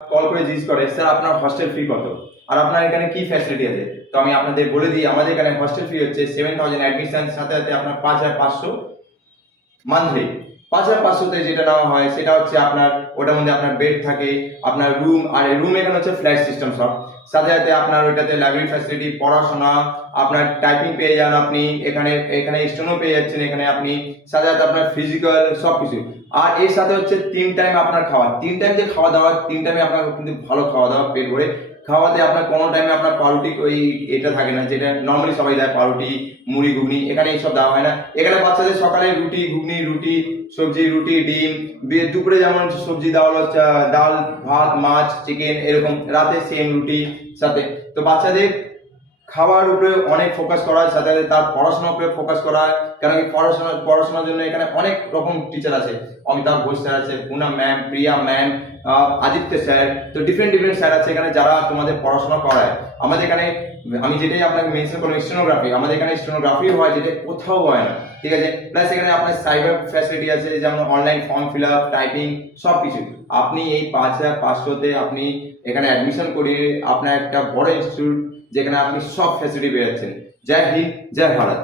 Call করে জিজ্ঞেস করে স্যার আপনার হস্টেল ফি কত আর আপনার এখানে কি ফ্যাসিলিটি আছে। তো আমি আপনাদের বলে দিই, আমাদের এখানে হস্টেল ফি হচ্ছে 7000 অ্যাডমিশন, সাথে সাথে আপনার 5500 মান্থলি। 5500-তে যেটা নেওয়া হয় সেটা হচ্ছে আপনার ওটার মধ্যে আপনার বেড থাকে, আপনার রুম, আর রুম এখানে হচ্ছে ফ্ল্যাট সিস্টেম সব, সাথে সাথে আপনার ওইটাতে লাইব্রেরি ফ্যাসিলিটি, পড়াশোনা, আপনার টাইপিং পেয়ে যান, আপনি এখানে এখানে স্টোনও পেয়ে যাচ্ছেন এখানে আপনি, সাথে সাথে আপনার ফিজিক্যাল সব কিছু। আর এর সাথে হচ্ছে 3 টাইম আপনার খাওয়া, 3 টাইম যে খাওয়া দাওয়া, 3 টাইমে আপনার কিন্তু ভালো খাওয়া দাওয়া পেট ভরে খাওয়াতে। আপনার কোনো টাইমে আপনার পাউরুটি ওই এটা থাকে না যেটা নর্মালি সবাই দেয়, পাউরুটি মুড়ি ঘুগনি, এখানে এইসব দেওয়া হয় না। এখানে বাচ্চাদের সকালে রুটি ঘুগনি, রুটি সবজি, রুটি ডিম, দুপুরে যেমন সবজি দেওয়া হলো ডাল ভাত মাছ চিকেন এরকম, রাতে সেম রুটি সাথে। তো বাচ্চাদের খাওয়ার উপরে অনেক ফোকাস করা হয়, সাথে সাথে তার পড়াশোনার উপরে ফোকাস করা হয়, কারণ কি পড়াশোনার জন্য এখানে অনেক রকম টিচার আছে। অমিতাভ ঘোষ স্যার আছে, পুনা ম্যাম, প্রিয়া ম্যাম, আদিত্য স্যার, তো ডিফারেন্ট স্যার আছে এখানে যারা তোমাদের পড়াশোনা করায়। আমাদের এখানে আমি যেটাই আপনাকে মেনশন করলাম স্টেনোগ্রাফি, আমাদের এখানে স্টেনোগ্রাফি হয় যেটা কোথাও হয় না, ঠিক আছে। প্লাস এখানে আপনার সাইবার ফ্যাসিলিটি আছে, যেমন online form fill up, typing সব কিছু। আপনি এই 5500-তে আপনি এখানে অ্যাডমিশন করিয়ে আপনার একটা বড় ইনস্টিটিউট যেখানে আপনি সব ফ্যাসিলিটি পেয়ে যাচ্ছেন। জয় হিন্দ, জয় ভারত।